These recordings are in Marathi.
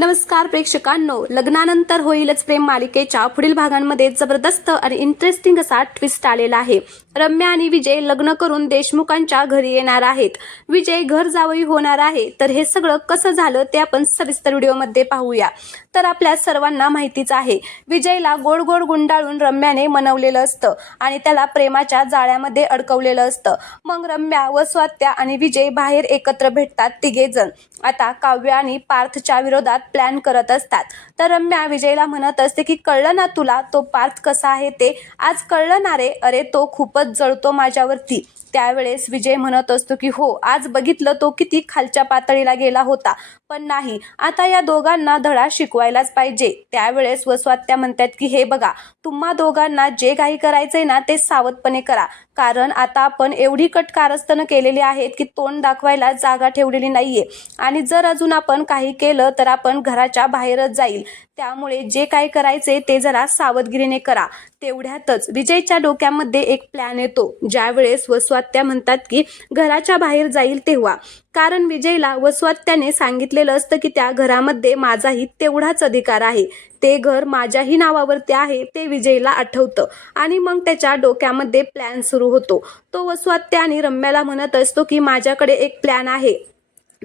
नमस्कार प्रेक्षकांनो, लग्नानंतर होईलच प्रेम मालिकेच्या पुढील भागांमध्ये जबरदस्त आणि इंटरेस्टिंग असा ट्विस्ट आलेला आहे। रम्या आणि विजय लग्न करून देशमुखांच्या घरी येणार आहेत। विजय घर जावई होणार आहे। तर हे सगळं कसं झालं ते आपण सविस्तर व्हिडिओमध्ये पाहूया। तर आपल्या सर्वांना माहितीच आहे, विजयला गोड गोड गुंडाळून रम्याने मनवलेलं असतं आणि त्याला प्रेमाच्या जाळ्यामध्ये अडकवलेलं असतं। मग रम्या व स्वात्या आणि विजय बाहेर एकत्र भेटतात तिघे जण। आता काव्य आणि पार्थच्या विरोधात प्लॅन करत असतात। तर रम्या विजयला म्हणत असते की कळलं ना तुला तो पार्थ कसा आहे ते? आज कळलं ना रे? अरे तो खूपच जळतो माझ्यावरती। त्यावेळेस विजय म्हणत असतो की हो, आज बघितलं तो किती खालच्या पातळीला गेला होता, पण नाही, आता या दोघांना धडा शिकवायलाच पाहिजे। त्यावेळेस स्वात्या म्हणतात की हे बघा, तुम्हा दोघांना जे काही करायचंय ना ते सावधपणे करा, कारण आता आपण एवढी कट कारस्थानं केलेली आहेत की तोंड दाखवायला जागा ठेवलेली नाहीये आणि जर अजून आपण काही केलं तर आपण घराच्या बाहेरच जाईल। त्यामुळे जे काही करायचे ते जरा सावधगिरीने करा। तेवढ्यातच विजयच्या डोक्यामध्ये एक प्लॅन येतो। ज्यावेळेस स्वात्या म्हणतात की घराच्या बाहेर जाईल तेव्हा, कारण विजयला स्वात्याने सांगितलेलं असतं की त्या घरामध्ये माझाही तेवढाच अधिकार आहे, ते घर माझ्याही नावावरती आहे, ते विजयला आठवतं आणि मग त्याच्या डोक्यामध्ये प्लॅन सुरू होतो। तो स्वात्या आणि रम्याला म्हणत असतो की माझ्याकडे एक प्लॅन आहे।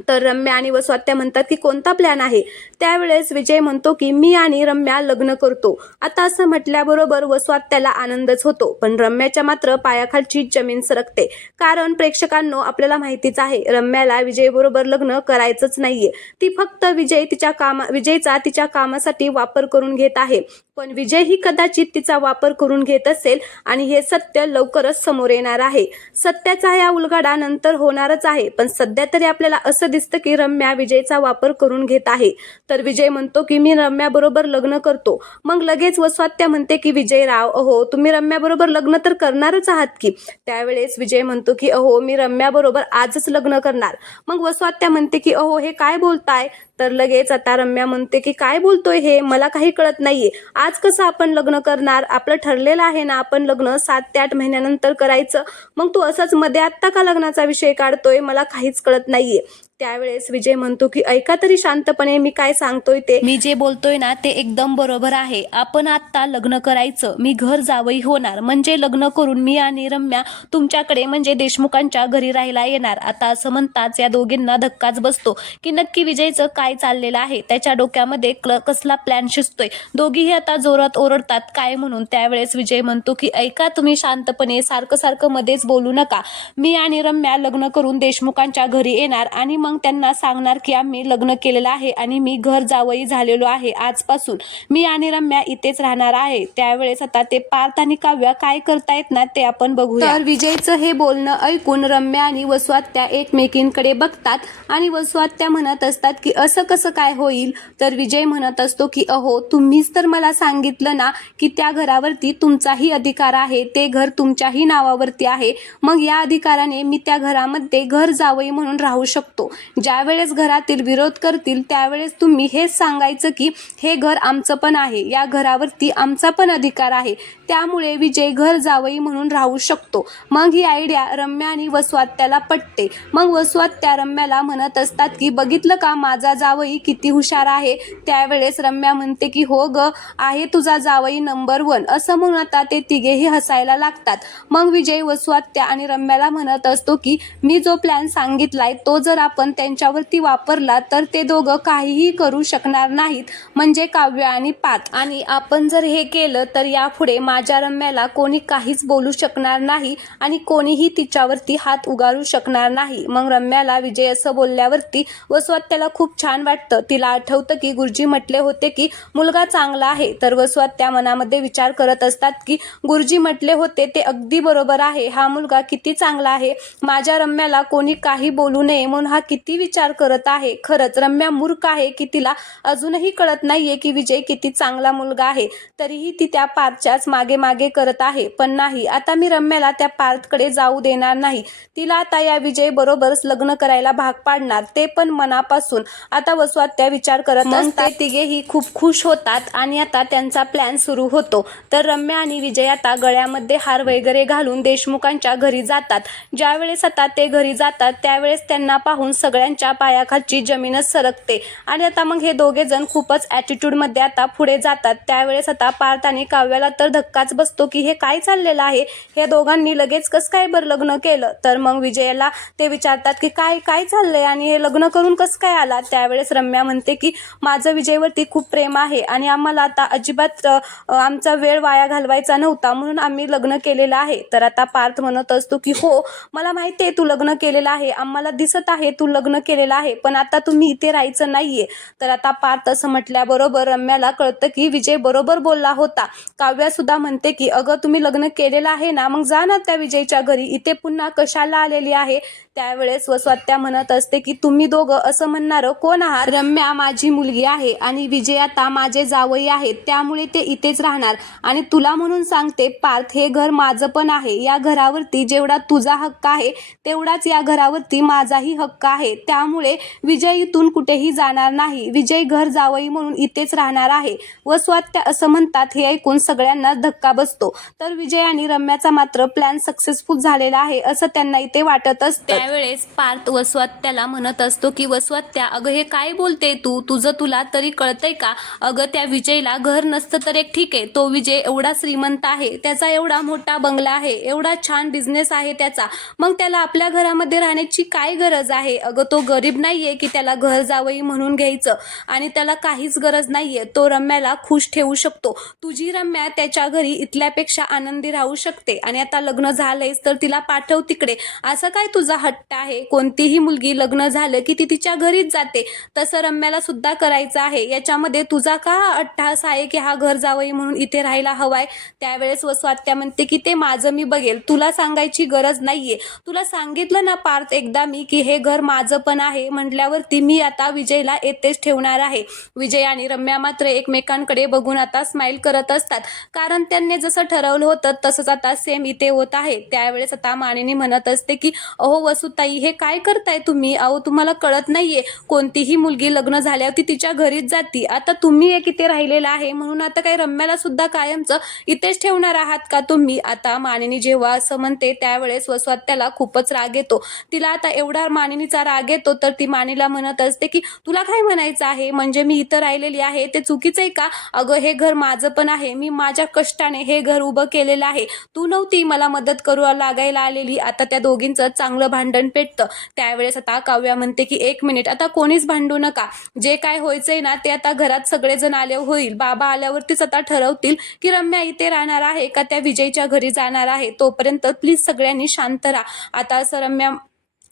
तर रम्या आणि स्वात्या म्हणतात की कोणता प्लॅन आहे? त्यावेळेस विजय म्हणतो की मी आणि रम्या लग्न करतो। आता असं म्हटल्याबरोबर स्वात्याला आनंदच होतो, पण रम्याच्या मात्र पायाखालची जमीन सरकते, कारण प्रेक्षकांनो आपल्याला माहितीच आहे, रम्याला विजय बरोबर लग्न करायचंच नाहीये। ती फक्त विजयचा तिच्या कामासाठी वापर करून घेत आहे, पण विजय ही कदाचित तिचा वापर करून घेत असेल आणि हे सत्य लवकरच समोर येणार आहे। सत्याचा हा उलगडा नंतर होणारच आहे, पण सध्या तरी आपल्याला असं दिसतं की रम्या विजयचा वापर करून घेत आहे। तर विजय म्हणतो की मी रम्या बरोबर लग्न करतो। मग लगेच स्वात्या म्हणते की विजयराव, अहो तुम्ही रम्या बरोबर लग्न तर करणारच आहात की? त्यावेळेस विजय म्हणतो की अहो मी रम्या बरोबर आजच लग्न करणार। मग स्वात्या म्हणते की अहो हे काय बोलताय? तर लगेच आता रम्या म्हणते की काय बोलतोय हे, मला काही कळत नाहीये। आज कसं आपण लग्न करणार? आपलं ठरलेलं आहे ना आपण लग्न 7 ते 8 महिन्यानंतर करायचं, मग तू असंच मध्ये आत्ता का लग्नाचा विषय काढतोय? मला काहीच कळत नाहीये। त्यावेळेस विजय म्हणतो की ऐका तरी शांतपणे मी काय सांगतोय ते, मी जे बोलतोय ना ते एकदम बरोबर आहे। आपण आता लग्न करायचं, मी घर जावई होणार, म्हणजे लग्न करून मी आणि रम्या तुमच्याकडे म्हणजे देशमुखांच्या घरी राहायला येणार। आता असं म्हणताच या दोघींना धक्काच बसतो की नक्की विजयचं काय चाललेलं आहे, त्याच्या डोक्यामध्ये कसला प्लॅन शिजतोय। दोघीही आता जोरात ओरडतात काय म्हणून। त्यावेळेस विजय म्हणतो की ऐका तुम्ही शांतपणे, सारखं सारखं मध्येच बोलू नका। मी आणि रम्या लग्न करून देशमुखांच्या घरी येणार आणि मग त्यांना सांगणार की आम्ही लग्न केलेलं आहे आणि मी घर जावई झालेलो आहे। आजपासून मी आणि रम्या इथेच राहणार आहे। त्यावेळेस आता ते पार्थ आणि काव्य काय करतायत ना ते आपण बघूया। तर विजयचं हे बोलणं ऐकून रम्या आणि स्वात्या एकमेकींकडे बघतात आणि स्वात्या म्हणत असतात की असं कसं काय होईल? तर विजय म्हणत असतो की अहो तुम्हीच तर मला सांगितलं ना की त्या घरावरती तुमचाही अधिकार आहे, ते घर तुमच्याही नावावरती आहे, मग या अधिकाराने मी त्या घरामध्ये घर जावई म्हणून राहू शकतो। ज्यावेळेस घरातील विरोध करतील त्यावेळेस तुम्ही हेच सांगायचं की हे घर आमचं पण आहे, या घरावरती आमचा पण अधिकार आहे, त्यामुळे विजय घर जावई म्हणून राहू शकतो। मग ही आयडिया रम्या आणि स्वात्याला पटते। मग स्वात्या रम्याला म्हणत असतात की बघितलं का माझा जावई किती हुशार आहे? त्यावेळेस रम्या म्हणते की हो ग, आहे तुझा जावई नंबर 1। असं म्हणून आता ते तिघेही हसायला लागतात। मग विजय स्वात्या आणि रम्याला म्हणत असतो की मी जो प्लॅन सांगितलाय तो जर आपण त्यांच्यावरती वापरला तर ते दोघं काहीही करू शकणार नाहीत, म्हणजे काव्य आणि पार्थ, आणि आपण जर हे केलं तर यापुढे माझ्या रम्याला कोणी काहीच बोलू शकणार नाही आणि कोणीही तिच्यावरती हात उगारू शकणार नाही। मग रम्याला विजय असं बोलल्यावरती स्वात्याला खूप छान वाटतं। तिला आठवतं की गुरुजी म्हटले होते की मुलगा चांगला आहे। तर स्वात्या मनामध्ये विचार करत असतात की गुरुजी म्हटले होते ते अगदी बरोबर आहे, हा मुलगा किती चांगला आहे, माझ्या रम्याला कोणी काही बोलू नये म्हणून हा किती विचार करत आहे। खरंच रम्या मूर्ख आहे की तिला अजूनही कळत नाहीये की विजय किती चांगला मुलगा आहे, तरीही ती त्या पार्थच्याच मागे मागे करत आहे। पण नाही, आता मी रम्याला त्या पार्थकडे जाऊ देणार नाही, तिला आता या विजय बरोबरच लग्न करायला भाग पाडणार, ते पण मनापासून। आता स्वात्या विचार करत असतात, ते तिघेही खूप खुश होतात आणि आता त्यांचा प्लॅन सुरू होतो। तर रम्या आणि विजय आता गळ्यामध्ये हार वगैरे घालून देशमुखांच्या घरी जातात। ज्यावेळेस आता ते घरी जातात त्यावेळेस त्यांना पाहून सगळ्यांच्या पायाखालची जमीनच सरकते आणि आता मग हे दोघे जण खूपच ॲटिट्यूडमध्ये आता पुढे जातात. त्यावेळेस आता पार्थ आणि काव्याला तर धक्काच बसतो की हे काय चाललेलं आहे, हे दोघांनी लगेच कसं काय बरं लग्न केलं. तर मग विजयाला ते विचारतात की काय काय चाललंय आणि हे लग्न करून कसं काय आला. त्यावेळेस रम्या म्हणते की माझं विजयवरती खूप प्रेम आहे आणि आम्हाला आता अजिबात आमचा वेळ वाया घालवायचा नव्हता म्हणून आम्ही लग्न केलेलं आहे. तर आता पार्थ म्हणत असतो की हो मला माहिती आहे तू लग्न केलेलं आहे, आम्हाला दिसत आहे तू लग्न केलेलं आहे, पण आता तुम्ही इथे राहायचं नाहीये. तर आता पार्थ असं म्हटल्याबरोबर रम्याला कळतं की विजय बरोबर बोलला होता. काव्या सुद्धा म्हणते की अगं तुम्ही लग्न केलेलं आहे ना, मग जा ना त्या विजयच्या घरी, इथे पुन्हा कशाला आलेली आहे. त्यावेळेस वसवात्या म्हणत असते की तुम्ही दोघं असं म्हणणारं कोण आहात. रम्या माझी मुलगी आहे आणि विजय आता माझे जावई आहेत, त्यामुळे ते इथेच राहणार आणि तुला म्हणून सांगते पार्थ हे घर माझं पण आहे. या घरावरती जेवढा तुझा हक्क आहे तेवढाच या घरावरती माझाही हक्क आहे. त्यामुळे विजय इथून कुठेही जाणार नाही. विजय घर जावई म्हणून इथेच राहणार आहे. वसवात्या असं म्हणतात हे ऐकून सगळ्यांना धक्का बसतो. तर विजय आणि रम्याचा मात्र प्लॅन सक्सेसफुल झालेला आहे असं त्यांना इथे वाटत असतं. त्यावेळेस पार्थ वसवात्याला म्हणत असतो की वसवात्या अगं हे काय बोलते तू, तुझं तुला तरी कळतंय का. अगं त्या विजयला घर नसतं तर एक ठीक आहे, तो विजय एवढा श्रीमंत आहे, त्याचा एवढा मोठा बंगला आहे, एवढा छान बिझनेस आहे त्याचा, मग त्याला आपल्या घरामध्ये राहण्याची काय गरज आहे. अगं तो गरीब नाहीये की त्याला घर जावई म्हणून घ्यायचं आणि त्याला काहीच गरज नाहीये, तो रम्याला खुश ठेवू शकतो. तुझी रम्या त्याच्या घरी इथल्यापेक्षा आनंदी राहू शकते आणि आता लग्न झालंयस तर तिला पाठव तिकडे. असं काय तुझा हट्ट आहे, कोणतीही मुलगी लग्न झालं की ती तिच्या घरीच जाते, तसं रम्याला सुद्धा करायचं आहे. याच्यामध्ये तुझा का अट्टहास आहे की हा घर जावई म्हणून इथे राहायला हवाय. त्यावेळेस वसवात्या म्हणते की ते माझं मी बघेल, तुला सांगायची गरज नाहीये. तुला सांगितलं ना पार्थ एकदा मी की हे घर माझं पण आहे म्हटल्यावरती मी आता विजयला येथेच ठेवणार आहे. विजय आणि रम्या मात्र एकमेकांकडे बघून आता स्माइल करत असतात, कारण त्यांनी जसं ठरवलं होतं तसंच आता सेम इथे होत आहे. त्यावेळेस आता मानिनी म्हणत असते की अहो वसुताई हे काय करताय तुम्ही, अहो तुम्हाला कळत नाहीये कोणतीही मुलगी लग्न झाल्यावर ती तिच्या घरीच जाती. आता तुम्ही एक इथे राहिलेला आहे म्हणून आता काही रम्याला सुद्धा कायमचं इथेच ठेवणार आहात का तुम्ही. आता मानिनी जेव्हा असं म्हणते त्यावेळेस वसवात्याला खूपच राग येतो. तिला आता एवढा मानिनीचा राग येतो तर ती मानिला म्हणत असते की तुला काय म्हणायचं आहे, म्हणजे मी इथं राहिलेली आहे ते चुकीचं आहे का. अगं हे घर माझं पण आहे, मी माझ्या कष्टाने हे घर उभं केलेलं आहे, तू नव्हती मला मदत करू लागायला आलेली. आता त्या दोघींचं चांगलं भांडण पेटतं. त्यावेळेस आता काव्या म्हणते की एक मिनिट, आता कोणीच भांडू नका, जे काय व्हायचंय ना ते आता घरात सगळेजण आले होईल, बाबा आल्यावरतीच आता ठरवतील की रम्या इथे राहणार आहे का त्या विजयच्या घरी जाणार आहे. तोपर्यंत प्लीज सगळ्यांनी शांत राहा. आता असं रम्या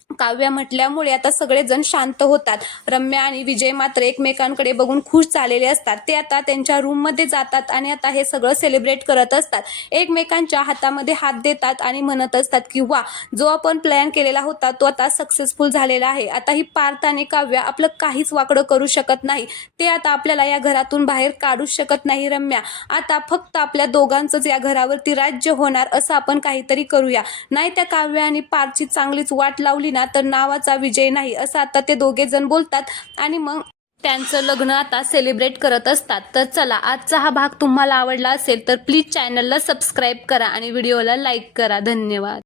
काव्या म्हटल्यामुळे आता सगळेजण शांत होतात. रम्या आणि विजय मात्र एकमेकांकडे बघून खुश झालेले असतात. ते आता त्यांच्या रूममध्ये जातात आणि आता हे सगळं सेलिब्रेट करत असतात. एकमेकांच्या हातामध्ये हात देतात आणि म्हणत असतात की वा, जो आपण प्लॅन केलेला होता तो आता सक्सेसफुल झालेला आहे. आता ही पार्थ आणि काव्या आपलं काहीच वाकडं करू शकत नाही, ते आता आपल्याला या घरातून बाहेर काढूच शकत नाही. रम्या आता फक्त आपल्या दोघांचंच या घरावरती राज्य होणार असं आपण काहीतरी करूया, नाही त्या काव्या आणि पार्थची चांगलीच वाट लावली ना तर नावाचा विजय नाही, असं आता ते दोघे जण बोलतात आणि मग त्यांचं लग्न आता सेलिब्रेट करत असतात. तर चला, आजचा हा भाग तुम्हाला आवडला असेल तर प्लीज चॅनलला सबस्क्राईब करा आणि व्हिडिओला लाईक करा. धन्यवाद.